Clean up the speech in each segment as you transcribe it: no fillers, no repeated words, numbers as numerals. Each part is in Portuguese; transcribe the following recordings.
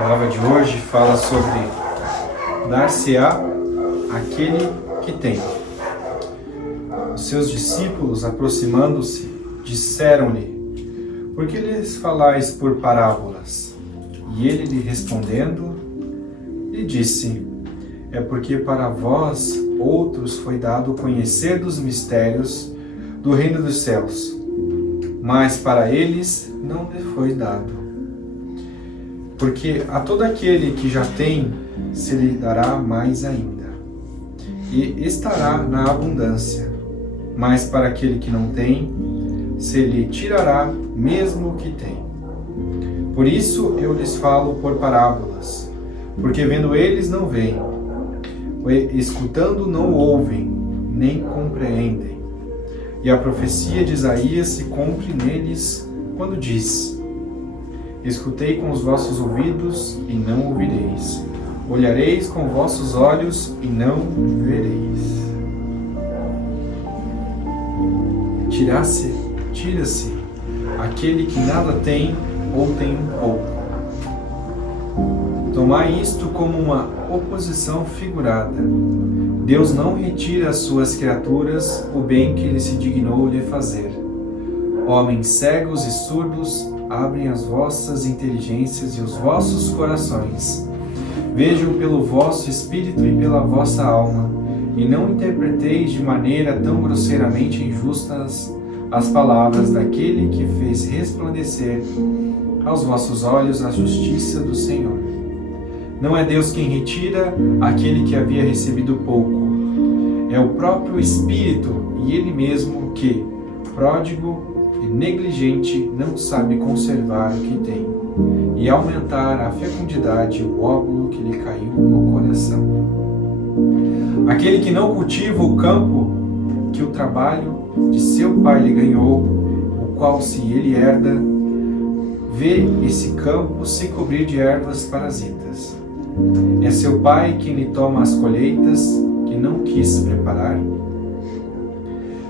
palavra de hoje fala sobre dar-se-á aquele que tem. Os seus discípulos, aproximando-se, disseram-lhe: por que lhes falais por parábolas? E ele lhe respondendo, lhe disse: é porque para vós outros foi dado conhecer dos mistérios do reino dos céus, mas para eles não lhe foi dado. Porque a todo aquele que já tem, se lhe dará mais ainda, e estará na abundância. Mas para aquele que não tem, se lhe tirará mesmo o que tem. Por isso eu lhes falo por parábolas, porque vendo eles não veem, escutando não ouvem, nem compreendem. E a profecia de Isaías se cumpre neles quando diz: escutei com os vossos ouvidos e não ouvireis. Olhareis com vossos olhos e não vereis. Tira-se aquele que nada tem ou tem um pouco. Tomai isto como uma oposição figurada. Deus não retira às suas criaturas o bem que ele se dignou lhe fazer. Homens cegos e surdos, abrem as vossas inteligências e os vossos corações. Vejam pelo vosso espírito e pela vossa alma, e não interpreteis de maneira tão grosseiramente injustas as palavras daquele que fez resplandecer aos vossos olhos a justiça do Senhor. Não é Deus quem retira aquele que havia recebido pouco. É o próprio Espírito e Ele mesmo que, pródigo e negligente, não sabe conservar o que tem e aumentar a fecundidade e o óvulo que lhe caiu no coração. Aquele que não cultiva o campo que o trabalho de seu pai lhe ganhou, o qual se ele herda, vê esse campo se cobrir de ervas parasitas. É seu pai quem lhe toma as colheitas que não quis preparar?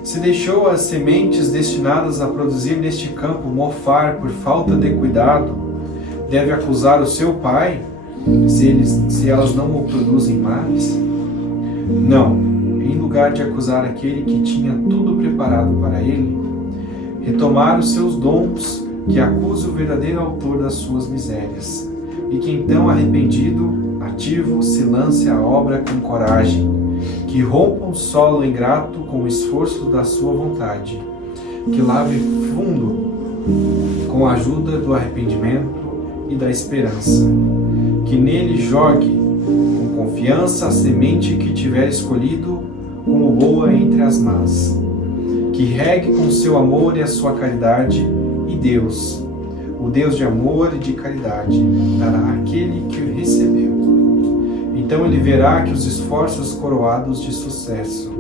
Se deixou as sementes destinadas a produzir neste campo mofar por falta de cuidado, deve acusar o seu pai se elas não o produzem mais? Não, em lugar de acusar aquele que tinha tudo preparado para ele, retomar os seus dons, que acusa o verdadeiro autor das suas misérias, e que então, arrependido, ativo, se lance à obra com coragem, que rompa um solo ingrato com o esforço da sua vontade, que lave fundo com a ajuda do arrependimento e da esperança, que nele jogue com confiança a semente que tiver escolhido como boa entre as más, que regue com seu amor e a sua caridade, e Deus, o Deus de amor e de caridade, dará àquele que o recebeu. Então ele verá que os esforços coroados de sucesso,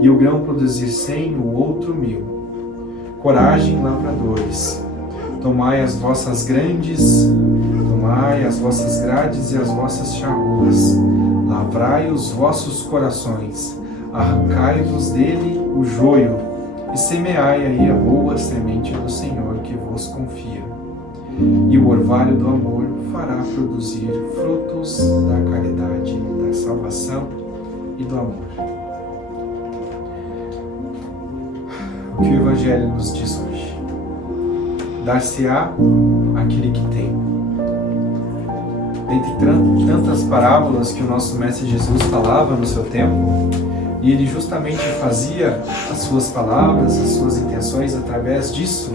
e o grão produzir 100, o outro 1000. Coragem, lavradores, tomai as vossas grades e as vossas charruas, lavrai os vossos corações, arrancai-vos dele o joio, e semeai aí a boa semente do Senhor que vos confia. E o orvalho do amor fará produzir frutos da caridade, da salvação e do amor. O que o Evangelho nos diz hoje? Dar-se-á aquele que tem. Dentre tantas parábolas que o nosso Mestre Jesus falava no seu tempo, e ele justamente fazia as suas palavras, as suas intenções através disso,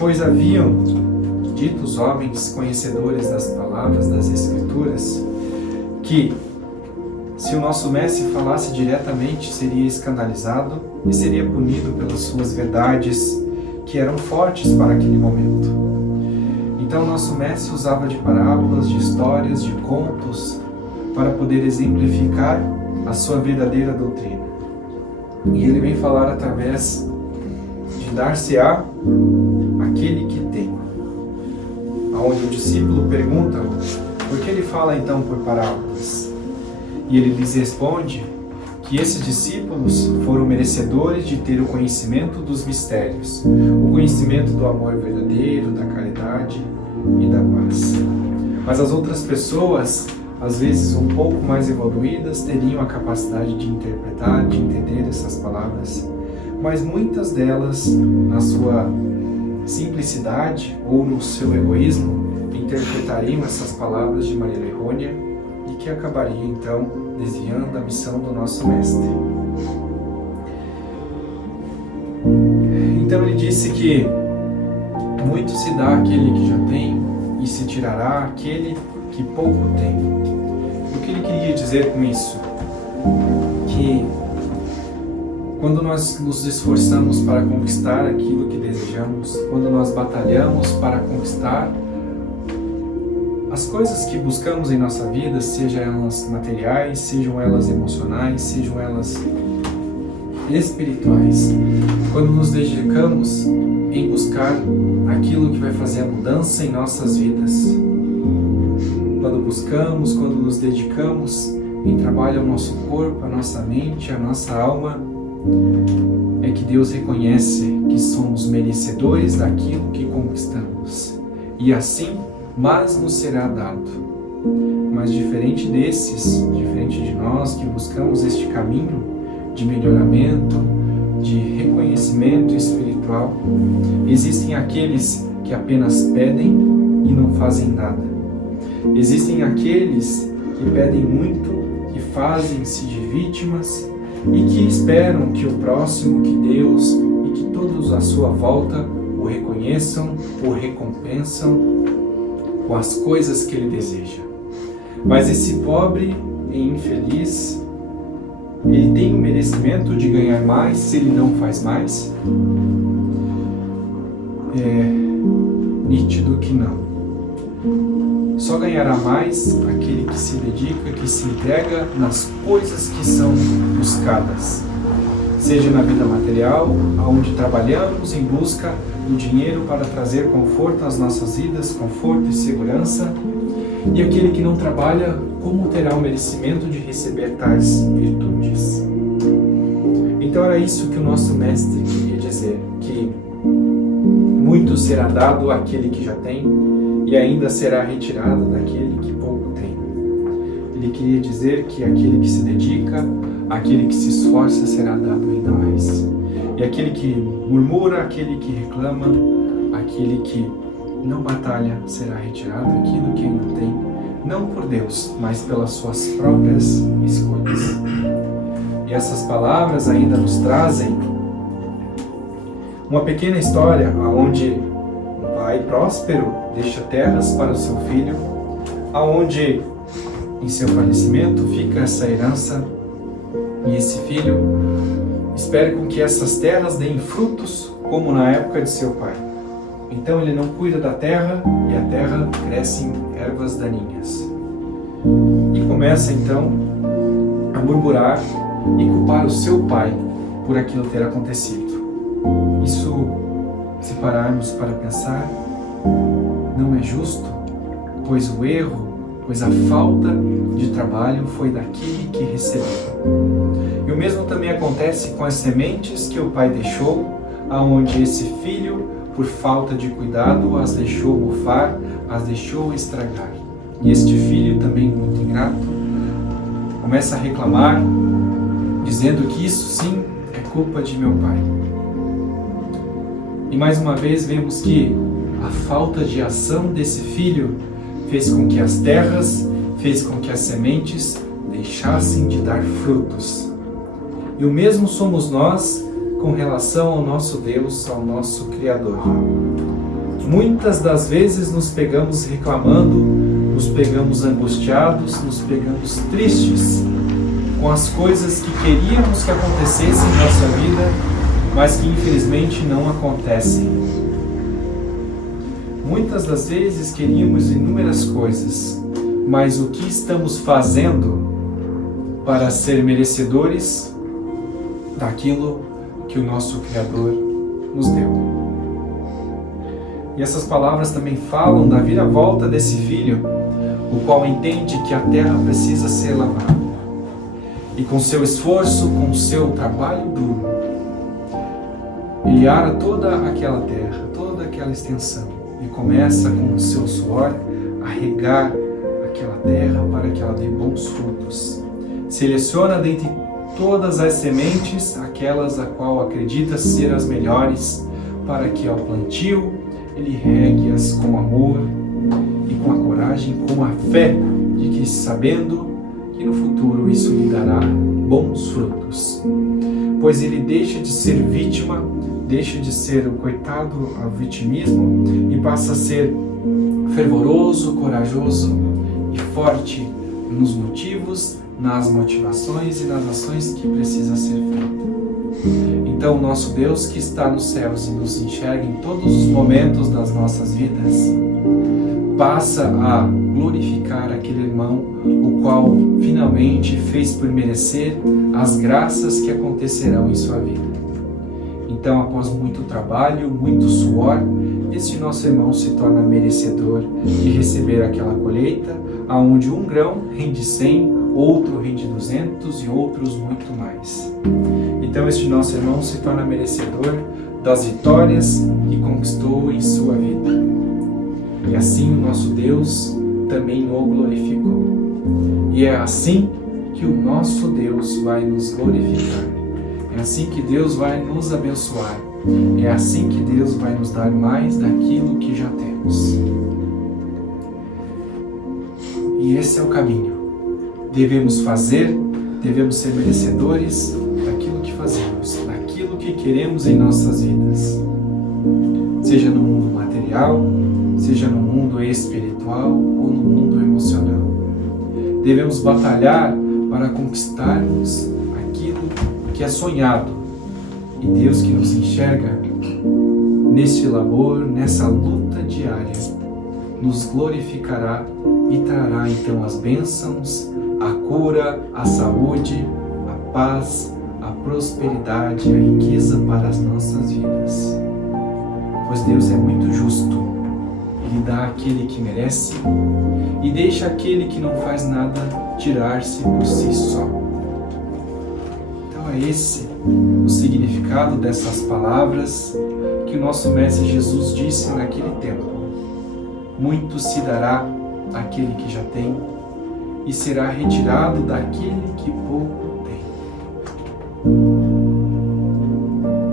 pois haviam ditos homens conhecedores das palavras das Escrituras, que se o nosso Mestre falasse diretamente, seria escandalizado e seria punido pelas suas verdades, que eram fortes para aquele momento. Então nosso Mestre usava de parábolas, de histórias, de contos, para poder exemplificar a sua verdadeira doutrina. E ele vem falar através de dar-se-á aquele que tem. Onde o discípulo pergunta por que ele fala então por parábolas. E ele lhes responde que esses discípulos foram merecedores de ter o conhecimento dos mistérios, o conhecimento do amor verdadeiro, da caridade e da paz. Mas as outras pessoas, às vezes um pouco mais evoluídas, teriam a capacidade de interpretar, de entender essas palavras, mas muitas delas, na sua simplicidade ou no seu egoísmo, interpretariam essas palavras de maneira errônea e que acabaria então desviando a missão do nosso Mestre. Então ele disse que muito se dá àquele que já tem e se tirará àquele que pouco tem. O que ele queria dizer com isso? Que quando nós nos esforçamos para conquistar aquilo que desejamos, quando nós batalhamos para conquistar as coisas que buscamos em nossa vida, sejam elas materiais, sejam elas emocionais, sejam elas espirituais, quando nos dedicamos em buscar aquilo que vai fazer a mudança em nossas vidas, quando buscamos, quando nos dedicamos em trabalho ao nosso corpo, à nossa mente, à nossa alma, é que Deus reconhece que somos merecedores daquilo que conquistamos. E assim, mais nos será dado. Mas diferente de nós que buscamos este caminho de melhoramento, de reconhecimento espiritual, existem aqueles que apenas pedem e não fazem nada. Existem aqueles que pedem muito, que fazem-se de vítimas e que esperam que o próximo, que Deus e que todos à sua volta o reconheçam, o recompensam com as coisas que ele deseja. Mas esse pobre e infeliz, ele tem o merecimento de ganhar mais se ele não faz mais? É nítido que não. Só ganhará mais aquele que se dedica, que se entrega nas coisas que são buscadas. Seja na vida material, onde trabalhamos em busca do dinheiro para trazer conforto às nossas vidas, conforto e segurança, e aquele que não trabalha, como terá o merecimento de receber tais virtudes? Então era isso que o nosso Mestre queria dizer, que muito será dado àquele que já tem, e ainda será retirado daquele que pouco tem. Ele queria dizer que aquele que se dedica, aquele que se esforça, será dado ainda mais. E aquele que murmura, aquele que reclama, aquele que não batalha, será retirado aquilo que ainda tem, não por Deus, mas pelas suas próprias escolhas. E essas palavras ainda nos trazem uma pequena história onde um pai próspero deixa terras para o seu filho, aonde em seu falecimento fica essa herança, e esse filho espera com que essas terras deem frutos como na época de seu pai. Então ele não cuida da terra e a terra cresce em ervas daninhas. E começa então a murmurar e culpar o seu pai por aquilo ter acontecido. Isso, se pararmos para pensar, não é justo, pois o erro, pois a falta de trabalho foi daquele que recebeu. E o mesmo também acontece com as sementes que o pai deixou, aonde esse filho, por falta de cuidado, as deixou mofar, as deixou estragar. E este filho, também muito ingrato, começa a reclamar, dizendo que isso sim é culpa de meu pai. E mais uma vez vemos que a falta de ação desse filho fez com que as terras, fez com que as sementes deixassem de dar frutos. E o mesmo somos nós com relação ao nosso Deus, ao nosso Criador. Muitas das vezes nos pegamos reclamando, nos pegamos angustiados, nos pegamos tristes com as coisas que queríamos que acontecessem em nossa vida, mas que infelizmente não acontecem. Muitas das vezes queríamos inúmeras coisas, mas o que estamos fazendo para ser merecedores daquilo que o nosso Criador nos deu? E essas palavras também falam da viravolta desse filho, o qual entende que a terra precisa ser lavada. E com seu esforço, com seu trabalho duro, ele ara toda aquela terra, toda aquela extensão, e começa com o seu suor a a regar aquela terra para que ela dê bons frutos. Seleciona dentre todas as sementes aquelas a qual acredita ser as melhores, para que ao plantio ele regue-as com amor e com a coragem, com a fé de que, sabendo que no futuro isso lhe dará bons frutos. Pois ele deixa de ser vítima, deixa de ser o coitado ao vitimismo e passa a ser fervoroso, corajoso e forte nos motivos, nas motivações e nas ações que precisa ser feita. Então, nosso Deus que está nos céus e nos enxerga em todos os momentos das nossas vidas, passa a glorificar aquele irmão, o qual finalmente fez por merecer as graças que acontecerão em sua vida. Então, após muito trabalho, muito suor, este nosso irmão se torna merecedor de receber aquela colheita, aonde um grão rende 100, outro rende 200 e outros muito mais. Então, este nosso irmão se torna merecedor das vitórias que conquistou em sua vida. E assim o nosso Deus também o glorificou. E é assim que o nosso Deus vai nos glorificar. É assim que Deus vai nos abençoar. É assim que Deus vai nos dar mais daquilo que já temos. E esse é o caminho. Devemos fazer, devemos ser merecedores daquilo que fazemos, daquilo que queremos em nossas vidas. Seja no mundo material, seja no mundo espiritual ou no mundo emocional. Devemos batalhar para conquistarmos aquilo que é sonhado. E Deus que nos enxerga neste labor, nessa luta diária, nos glorificará e trará então as bênçãos, a cura, a saúde, a paz, a prosperidade, a riqueza para as nossas vidas. Pois Deus é muito justo. Ele dá àquele que merece e deixa aquele que não faz nada tirar-se por si só. Então é esse o significado dessas palavras que o nosso Mestre Jesus disse naquele tempo. Muito se dará àquele que já tem e será retirado daquele que pouco tem.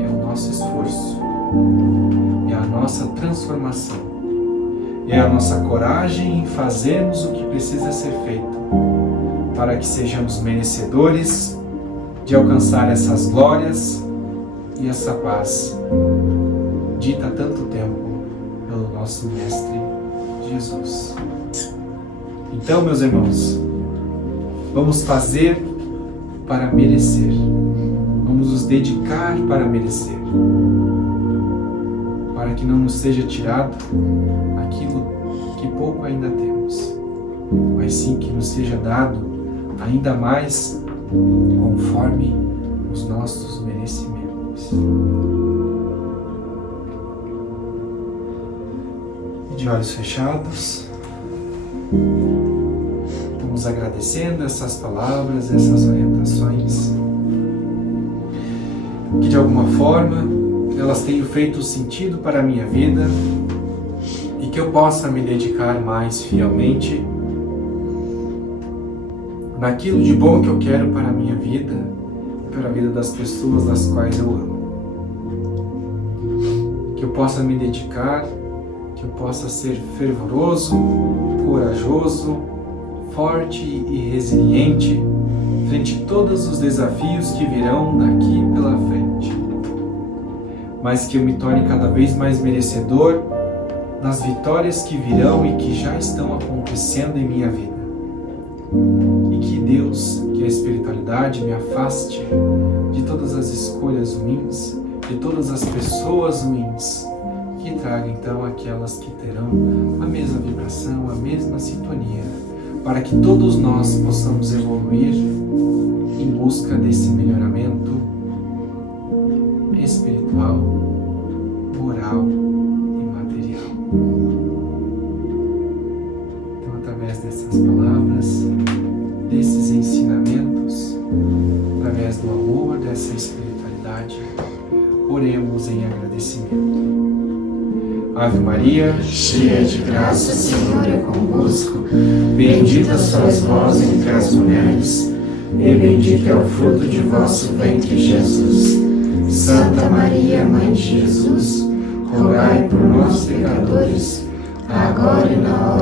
É o nosso esforço, é a nossa transformação, é a nossa coragem em fazermos o que precisa ser feito para que sejamos merecedores de alcançar essas glórias e essa paz dita há tanto tempo pelo nosso Mestre Jesus. Então, meus irmãos, vamos fazer para merecer. Vamos nos dedicar para merecer. Para que não nos seja tirado aquilo que pouco ainda temos, mas sim que nos seja dado ainda mais conforme os nossos merecimentos. E de olhos fechados, vamos agradecendo essas palavras, essas orientações, que de alguma forma elas tenham feito sentido para a minha vida e que eu possa me dedicar mais fielmente naquilo de bom que eu quero para a minha vida e para a vida das pessoas das quais eu amo. Que eu possa me dedicar, que eu possa ser fervoroso, corajoso, forte e resiliente frente a todos os desafios que virão daqui pela frente. Mas que eu me torne cada vez mais merecedor das vitórias que virão e que já estão acontecendo em minha vida. E que Deus, que a espiritualidade me afaste de todas as escolhas ruins, de todas as pessoas ruins, que traga então aquelas que terão a mesma vibração, a mesma sintonia, para que todos nós possamos evoluir em busca desse melhoramento espiritual, moral e material. Então, através dessas palavras, desses ensinamentos, através do amor, dessa espiritualidade, oremos em agradecimento. Ave Maria, cheia de graça, o Senhor é convosco. Bendita sois vós entre as mulheres, e bendito é o fruto de vosso ventre, Jesus. Santa Maria, Mãe de Jesus, rogai por nós, pecadores, agora e na